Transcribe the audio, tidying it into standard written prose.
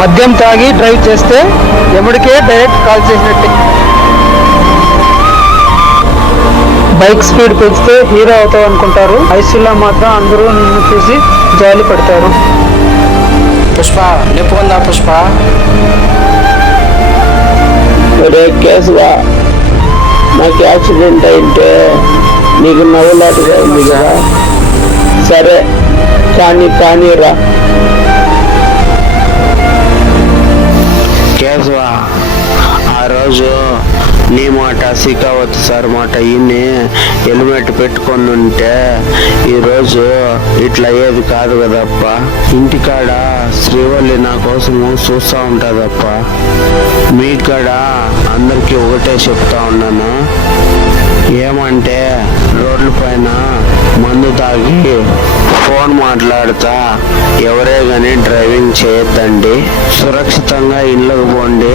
మద్యం తాగి డ్రైవ్ చేస్తే ఎముడికే డైరెక్ట్ కాల్ చేసినట్టే. బైక్ స్పీడ్ పెంచితే హీరో అవుతావు అనుకుంటారు, ఐసీలో మాత్రం అందరూ నిన్ను చూసి జాలి పడతారు. పుష్ప నిప్పుకుందా పుష్ప. కేసుగా నాకు యాక్సిడెంట్ అయింటే నీకు నవ్వులాటగా ఉంది కదా, సరే కానీరా. కేశవా, ఆ రోజు నీ మాట శిఖావత్ సార్ మాట ఇన్ని హెల్మెట్ పెట్టుకొని ఉంటే ఈరోజు ఇట్లా అయ్యేది కాదు కదప్ప. ఇంటికాడ శ్రీవల్లి నా కోసము చూస్తూ ఉంటుందప్ప. మీ కాడ అందరికీ ఒకటే చెప్తా ఉన్నాను, ఏమంటే రోడ్ల పైన మందు తాగి ఫోన్ మాట్లాడుతా ఎవరే కానీ డ్రైవింగ్ చేయొద్దండి. సురక్షితంగా ఇళ్ళకు పోండి.